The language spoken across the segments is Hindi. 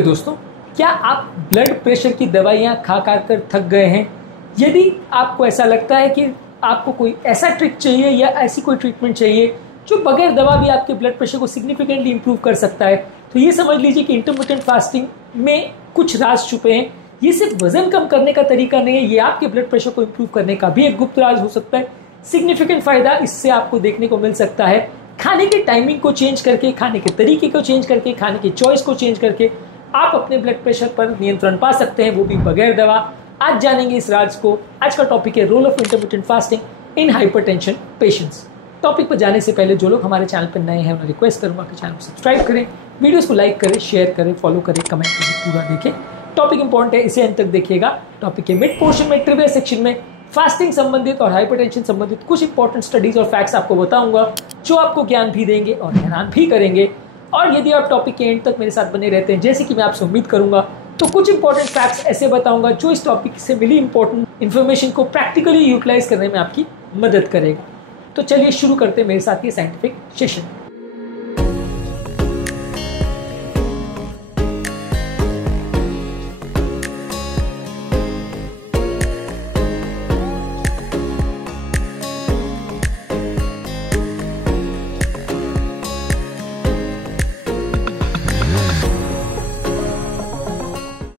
हेलो दोस्तों, क्या आप ब्लड प्रेशर की दवाइयाँ खा कर थक गए हैं? यदि आपको ऐसा लगता है कि आपको कोई ऐसा ट्रिक चाहिए या ऐसी कोई ट्रीटमेंट चाहिए जो बगैर दवा भी आपके ब्लड प्रेशर को सिग्निफिकेंटली इंप्रूव कर सकता है, तो ये समझ लीजिए कि इंटरमिटेंट फास्टिंग में कुछ राज छुपे हैं। ये सिर्फ वजन कम करने का तरीका नहीं है, ये आपके ब्लड प्रेशर को इंप्रूव करने का भी एक गुप्त राज हो सकता है। सिग्निफिकेंट फायदा इससे आपको देखने को मिल सकता है। खाने की टाइमिंग को चेंज करके, खाने के तरीके को चेंज करके, खाने की चॉइस को चेंज करके आप अपने ब्लड प्रेशर पर नियंत्रण पा सकते हैं, वो भी बगैर दवा। आज जानेंगे इस राज को। आज का टॉपिक है role of intermittent fasting in hypertension patients. Topic पर जाने से पहले जो लोग हमारे चैनल पर नए हैं उन्हें रिक्वेस्ट करूंगा कि चैनल को सब्सक्राइब करें, वीडियोस को लाइक करें, शेयर करें, फॉलो करें, कमेंट करें, पूरा देखें। टॉपिक इंपॉर्टेंट है, इसे अंत तक देखिएगा। टॉपिक के मिड पोर्शन में ट्रिविया सेक्शन में फास्टिंग संबंधित और हाइपरटेंशन संबंधित कुछ इंपॉर्टेंट स्टडीज और फैक्ट्स आपको बताऊंगा जो आपको ज्ञान भी देंगे और हैरान भी करेंगे। और यदि आप टॉपिक के एंड तक मेरे साथ बने रहते हैं, जैसे कि मैं आपसे उम्मीद करूंगा, तो कुछ इंपॉर्टेंट फैक्ट्स ऐसे बताऊंगा जो इस टॉपिक से मिली इंपॉर्टेंट इन्फॉर्मेशन को प्रैक्टिकली यूटिलाइज करने में आपकी मदद करेगा। तो चलिए शुरू करते हैं मेरे साथ ये साइंटिफिक सेशन।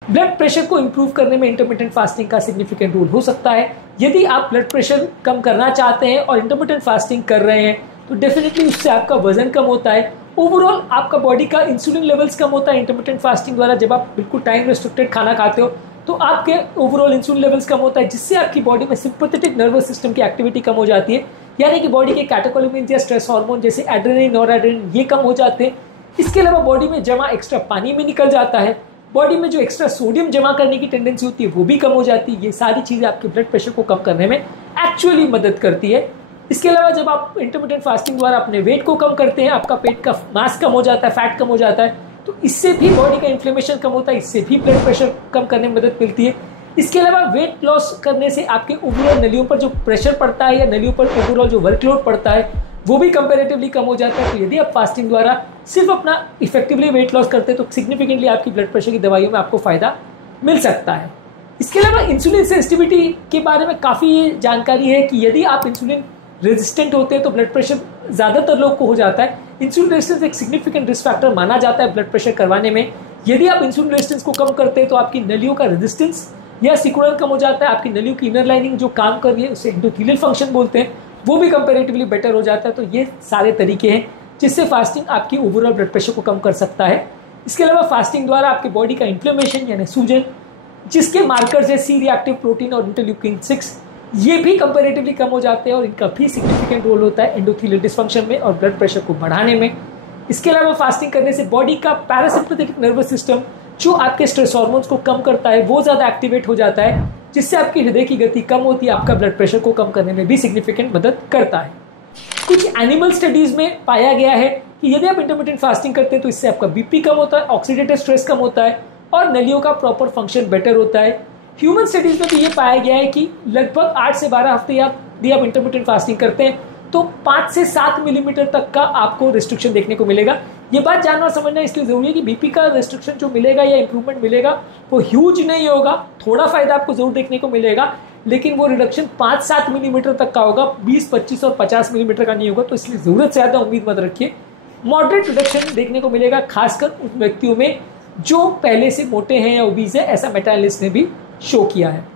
ब्लड प्रेशर को इंप्रूव करने में इंटरमिटेंट फास्टिंग का सिग्निफिकेंट रोल हो सकता है। यदि आप ब्लड प्रेशर कम करना चाहते हैं और इंटरमिटेंट फास्टिंग कर रहे हैं, तो डेफिनेटली उससे आपका वजन कम होता है, ओवरऑल आपका बॉडी का इंसुलिन लेवल्स कम होता है। इंटरमिटेंट फास्टिंग द्वारा जब आप बिल्कुल टाइम रेस्ट्रिक्टेड खाना खाते हो तो आपके ओवरऑल इंसुलिन लेवल्स कम होता है, जिससे आपकी बॉडी में सिंपैथेटिक नर्वस सिस्टम की एक्टिविटी कम हो जाती है, यानी कि बॉडी के कैटेकोलिमिन्स या स्ट्रेस हार्मोन जैसे एड्रेनलिन, नॉरएड्रेनलिन ये कम हो जाते हैं। इसके अलावा बॉडी में जमा एक्स्ट्रा पानी में निकल जाता है, बॉडी में जो एक्स्ट्रा सोडियम जमा करने की टेंडेंसी होती है वो भी कम हो जाती है। ये सारी चीजें आपके ब्लड प्रेशर को कम करने में एक्चुअली मदद करती है। इसके अलावा जब आप इंटरमिटेंट फास्टिंग द्वारा अपने वेट को कम करते हैं, आपका पेट का मास कम हो जाता है, फैट कम हो जाता है, तो इससे भी बॉडी का इन्फ्लेमेशन कम होता है, इससे भी ब्लड प्रेशर कम करने में मदद मिलती है। इसके अलावा वेट लॉस करने से आपके ओवरऑल नलियों पर जो प्रेशर पड़ता है या नलियों पर ओवरऑल जो वर्कलोड पड़ता है वो भी कंपैरेटिवली कम हो जाता है। तो यदि आप फास्टिंग द्वारा सिर्फ अपना इफेक्टिवली वेट लॉस करते हैं तो सिग्निफिकेंटली आपकी ब्लड प्रेशर की दवाइयों में आपको फायदा मिल सकता है। इसके अलावा इंसुलिन सेंसिटिविटी के बारे में काफ़ी जानकारी है कि यदि आप इंसुलिन रेजिस्टेंट होते हैं तो ब्लड प्रेशर ज़्यादातर लोग को हो जाता है। इंसुलिन रेजिस्टेंस एक सिग्निफिकेंट रिस्क फैक्टर माना जाता है ब्लड प्रेशर करवाने में। यदि आप इंसुलिन रेजिस्टेंस को कम करते हैं तो आपकी नलियों का रेजिस्टेंस या सिकुड़न कम हो जाता है, आपकी नलियों की इनर लाइनिंग जो काम कर रही है उसे एंडोथेलियल फंक्शन बोलते हैं, वो भी कंपैरेटिवली बेटर हो जाता है। तो ये सारे तरीके हैं जिससे फास्टिंग आपकी ओवरऑल ब्लड प्रेशर को कम कर सकता है। इसके अलावा फास्टिंग द्वारा आपके बॉडी का इन्फ्लेमेशन यानी सूजन, जिसके मार्कर्स है सी रिएक्टिव प्रोटीन और इंटरल्यूकिन 6, ये भी कंपैरेटिवली कम हो जाते हैं और इनका भी सिग्निफिकेंट रोल होता है एंडोथेलियल डिसफंक्शन में और ब्लड प्रेशर को बढ़ाने में। इसके अलावा फास्टिंग करने से बॉडी का पैरासिम्पैथेटिक नर्वस सिस्टम जो आपके स्ट्रेस हार्मोन्स को कम करता है वो ज़्यादा एक्टिवेट हो जाता है, जिससे आपकी हृदय की गति कम होती है, आपका ब्लड प्रेशर को कम करने में भी सिग्निफिकेंट मदद करता है। कुछ एनिमल स्टडीज में पाया गया है कि यदि आप इंटरमिटेंट फास्टिंग करते हैं तो इससे आपका बीपी कम होता है, ऑक्सीडेटिव स्ट्रेस कम होता है और नलियों का प्रॉपर फंक्शन बेटर होता है। ह्यूमन स्टडीज में भी ये पाया गया है कि लगभग 8 से 12 हफ्ते यदि आप इंटरमिटेंट फास्टिंग करते हैं तो 5 से 7 मिलीमीटर तक का आपको रिस्ट्रिक्शन देखने को मिलेगा। ये बात जानना समझना इसलिए जरूरी है कि बीपी का रिस्ट्रिक्शन जो मिलेगा या इंप्रूवमेंट मिलेगा वो ह्यूज नहीं होगा, थोड़ा फायदा आपको जरूर देखने को मिलेगा, लेकिन वो रिडक्शन 5-7 मिलीमीटर तक का होगा, 20, 25 और 50 मिलीमीटर का नहीं होगा। तो इसलिए जरूरत से ज़्यादा उम्मीद मत रखिए। मॉडरेट रिडक्शन देखने को मिलेगा, खासकर उन व्यक्तियों में जो पहले से मोटे हैं या ओबीज है, ऐसा मेटा एनालिसिस ने भी शो किया है।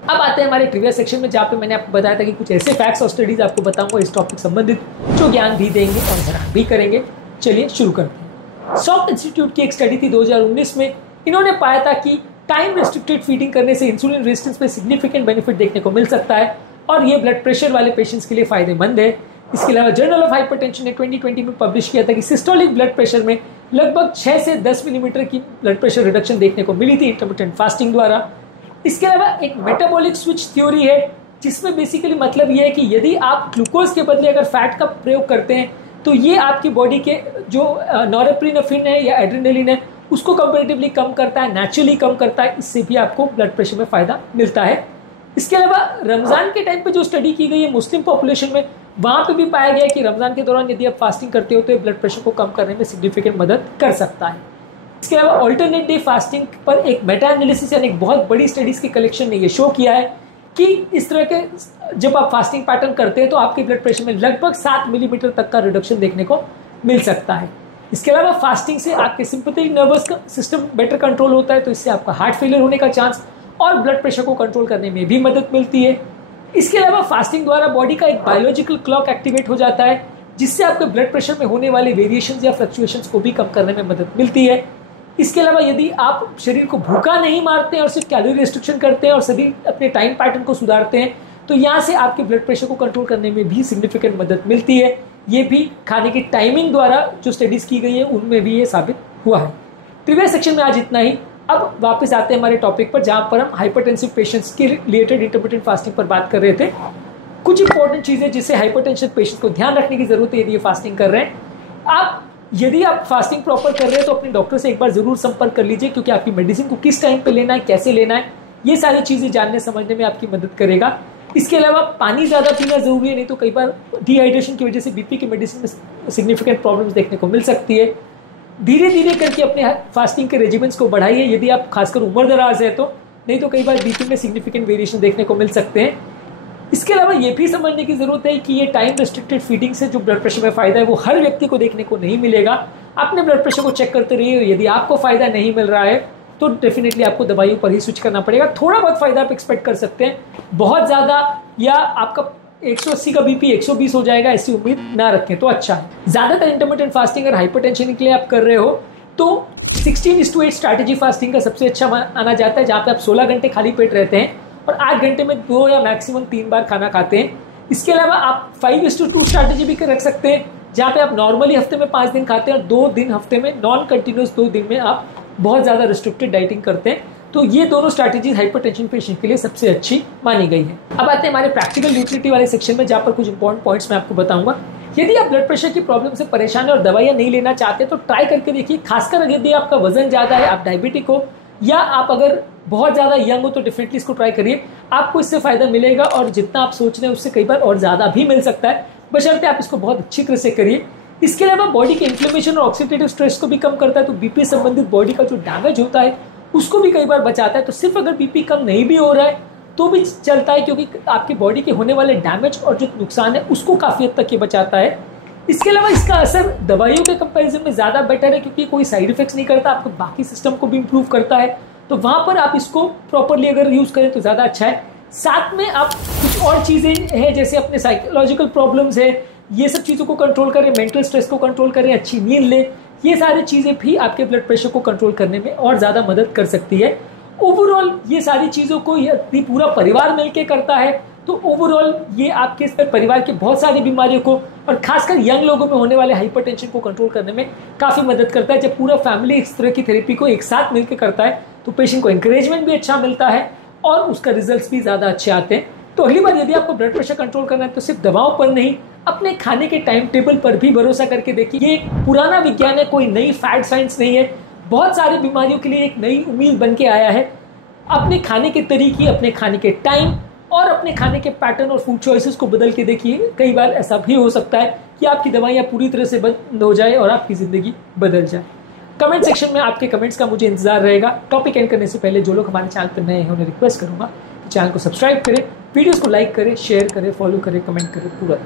अब आते हैं हमारे ट्रिविया सेक्शन में, जहाँ पे मैंने आपको बताया था कि कुछ ऐसे फैक्ट्स और स्टडीज आपको बताऊंगा इस टॉपिक संबंधित जो ज्ञान भी देंगे और हैरान भी करेंगे। चलिए शुरू करते हैं। सॉफ्ट इंस्टीट्यूट की एक स्टडी थी 2019 में। इन्होंने पाया था कि टाइम रेस्ट्रिक्टेड फीडिंग करने से इंसुलिन रेजिस्टेंस में सिग्निफिकेंट बेनिफिट देखने को मिल सकता है और ये ब्लड प्रेशर वाले पेशेंट्स के लिए फायदेमंद है। इसके अलावा जर्नल ऑफ हाइपरटेंशन ने 2020 में पब्लिश किया था कि सिस्टोलिक ब्लड प्रेशर में लगभग 6 से 10 मिलीमीटर की ब्लड प्रेशर रिडक्शन देखने को मिली थी इंटरमिटेंट फास्टिंग द्वारा। इसके अलावा एक मेटाबॉलिक स्विच थ्योरी है, जिसमें बेसिकली मतलब ये है कि यदि आप ग्लूकोज के बदले अगर फैट का प्रयोग करते हैं तो ये आपकी बॉडी के जो नॉरेप्रिनेफ्रिन है या एड्रेनलिन है उसको कंपैरेटिवली कम करता है, नेचुरली कम करता है। इससे भी आपको ब्लड प्रेशर में फायदा मिलता है। इसके अलावा रमजान के टाइम पे जो स्टडी की गई है मुस्लिम पॉपुलेशन में, वहाँ पे भी पाया गया कि रमजान के दौरान यदि आप फास्टिंग करते हो तो ब्लड प्रेशर को कम करने में सिग्निफिकेंट मदद कर सकता है। इसके अलावा ऑल्टरनेट डे फास्टिंग पर एक मेटा एनालिसिस यानी एक बहुत बड़ी स्टडीज की कलेक्शन ने ये शो किया है कि इस तरह के जब आप फास्टिंग पैटर्न करते हैं तो आपके ब्लड प्रेशर में लगभग 7 मिलीमीटर तक का रिडक्शन देखने को मिल सकता है। इसके अलावा फास्टिंग से आपके sympathetic nervous system better control होता है, तो इससे आपका हार्ट फेलियर होने का चांस और ब्लड प्रेशर को कंट्रोल करने में भी मदद मिलती है। इसके अलावा फास्टिंग द्वारा बॉडी का एक बायोलॉजिकल क्लॉक एक्टिवेट हो जाता है, जिससे आपके ब्लड प्रेशर में होने वाले वेरिएशंस या फ्लक्चुएशंस को भी कम करने में मदद मिलती है। इसके अलावा यदि आप शरीर को भूखा नहीं मारते हैं और सिर्फ कैलोरी रिस्ट्रिक्शन करते हैं और सभी अपने टाइम पैटर्न को सुधारते हैं, तो यहाँ से आपके ब्लड प्रेशर को कंट्रोल करने में भी सिग्निफिकेंट मदद मिलती है। ये भी खाने की टाइमिंग द्वारा जो स्टडीज की गई है उनमें भी ये साबित हुआ है। प्रीवियस सेक्शन में आज इतना ही। अब वापस आते हैं हमारे टॉपिक पर, जहाँ पर हम हाइपरटेंसिव पेशेंट्स के रिलेटेड इंटरमिटेंट फास्टिंग पर बात कर रहे थे। कुछ इंपॉर्टेंट चीजें जिससे हाइपरटेंशन पेशेंट को ध्यान रखने की जरूरत है यदि ये फास्टिंग कर रहे हैं। यदि आप फास्टिंग प्रॉपर कर रहे हैं तो अपने डॉक्टर से एक बार जरूर संपर्क कर लीजिए, क्योंकि आपकी मेडिसिन को किस टाइम पे लेना है, कैसे लेना है, ये सारी चीजें जानने समझने में आपकी मदद करेगा। इसके अलावा पानी ज्यादा पीना जरूरी है, नहीं तो कई बार डिहाइड्रेशन की वजह से बीपी की मेडिसिन में सिग्निफिकेंट प्रॉब्लम्स देखने को मिल सकती है। धीरे धीरे करके अपने फास्टिंग के रेजिमेंट्स को बढ़ाइए यदि आप खासकर उम्र दराज है तो, नहीं तो कई बार बीपी में सिग्निफिकेंट वेरिएशन देखने को मिल सकते हैं। इसके अलावा ये भी समझने की जरूरत है कि ये टाइम रेस्ट्रिक्टेड फीडिंग से जो ब्लड प्रेशर में फायदा है वो हर व्यक्ति को देखने को नहीं मिलेगा। अपने ब्लड प्रेशर को चेक करते रहिए, यदि आपको फायदा नहीं मिल रहा है तो डेफिनेटली आपको दवाइयों पर ही स्विच करना पड़ेगा। थोड़ा बहुत फायदा आप एक्सपेक्ट कर सकते हैं, बहुत ज्यादा या आपका 180 का बीपी 120 हो जाएगा ऐसी उम्मीद ना रखें तो अच्छा है। ज्यादातर इंटरमिटेंट फास्टिंग अगर हाइपरटेंशन के लिए आप कर रहे हो तो 16:8 स्ट्रैटेजी फास्टिंग का सबसे अच्छा माना जाता है, जहाँ पे आप 16 घंटे खाली पेट रहते हैं और 8 घंटे में 2 या मैक्सिमम 3 बार खाना खाते हैं। इसके अलावा आप 5:2 स्ट्रैटेजी भी रख सकते हैं, जहाँ पे आप नॉर्मली हफ्ते में 5 दिन खाते हैं और 2 दिन हफ्ते में नॉन कंटिन्यूस 2 दिन में आप बहुत ज्यादा रिस्ट्रिक्टेड डाइटिंग करते हैं। तो ये दोनों स्ट्रैटेजीज हाइपरटेंशन पेशेंट के लिए सबसे अच्छी मानी गई है। अब आते हैं हमारे प्रैक्टिकल यूटिलिटी वाले सेक्शन में, जहाँ पर कुछ इंपॉर्टेंट पॉइंट्स मैं आपको बताऊंगा। यदि आप ब्लड प्रेशर की प्रॉब्लम से परेशान है और दवाइयां नहीं लेना चाहते तो ट्राई करके देखिए। खासकर यदि आपका वजन ज्यादा है, आप डायबिटिक हो या आप अगर बहुत ज्यादा यंग हो तो डेफिनेटली इसको ट्राई करिए, आपको इससे फायदा मिलेगा और जितना आप सोच रहे हैं उससे कई बार और ज्यादा भी मिल सकता है, बशर्ते आप इसको बहुत अच्छी तरह से करिए। इसके अलावा बॉडी के इन्फ्लेमेशन और ऑक्सीडेटिव स्ट्रेस को भी कम करता है, तो बीपी संबंधित बॉडी का जो डैमेज होता है उसको भी कई बार बचाता है। तो सिर्फ अगर बीपी कम नहीं भी हो रहा है तो भी चलता है, क्योंकि आपकी बॉडी के होने वाले डैमेज और जो नुकसान है उसको काफी हद तक ये बचाता है। इसके अलावा इसका असर दवाइयों के कंपैरिजन में ज्यादा बेटर है, क्योंकि कोई साइड इफेक्ट्स नहीं करता, आपको बाकी सिस्टम को भी इंप्रूव करता है। तो वहां पर आप इसको प्रॉपरली अगर यूज करें तो ज्यादा अच्छा है। साथ में आप कुछ और चीजें हैं, जैसे अपने साइकोलॉजिकल प्रॉब्लम्स है, ये सब चीजों को कंट्रोल करें, मेंटल स्ट्रेस को कंट्रोल करें, अच्छी नींद लें, ये सारी चीजें भी आपके ब्लड प्रेशर को कंट्रोल करने में और ज्यादा मदद कर सकती है। ओवरऑल ये सारी चीजों को यदि पूरा परिवार मिलकर करता है तो ओवरऑल ये आपके परिवार के बहुत सारी बीमारियों को और खासकर यंग लोगों में होने वाले हाइपरटेंशन को कंट्रोल करने में काफी मदद करता है। जब पूरा फैमिली इस तरह की थेरेपी को एक साथ मिलकर करता है तो पेशेंट को एनकरेजमेंट भी अच्छा मिलता है और उसका रिजल्ट्स भी ज्यादा अच्छे आते हैं। तो अगली बार यदि आपको ब्लड प्रेशर कंट्रोल करना है तो सिर्फ दवाओं पर नहीं, अपने खाने के टाइम टेबल पर भी भरोसा करके देखिए। ये पुराना विज्ञान है, कोई नई फैड साइंस नहीं है, बहुत सारी बीमारियों के लिए एक नई उम्मीद बन के आया है। अपने खाने के तरीके, अपने खाने के टाइम और अपने खाने के पैटर्न और फूड चॉइसेस को बदल के देखिए। कई बार ऐसा भी हो सकता है कि आपकी दवाइयाँ पूरी तरह से बंद हो जाए और आपकी जिंदगी बदल जाए। कमेंट सेक्शन में आपके कमेंट्स का मुझे इंतजार रहेगा। टॉपिक एंड करने से पहले जो लोग हमारे चैनल पर नए हैं उन्हें रिक्वेस्ट करूंगा कि चैनल को सब्सक्राइब करें, वीडियोस को लाइक करें, शेयर करें, फॉलो करें, कमेंट करें, पूरा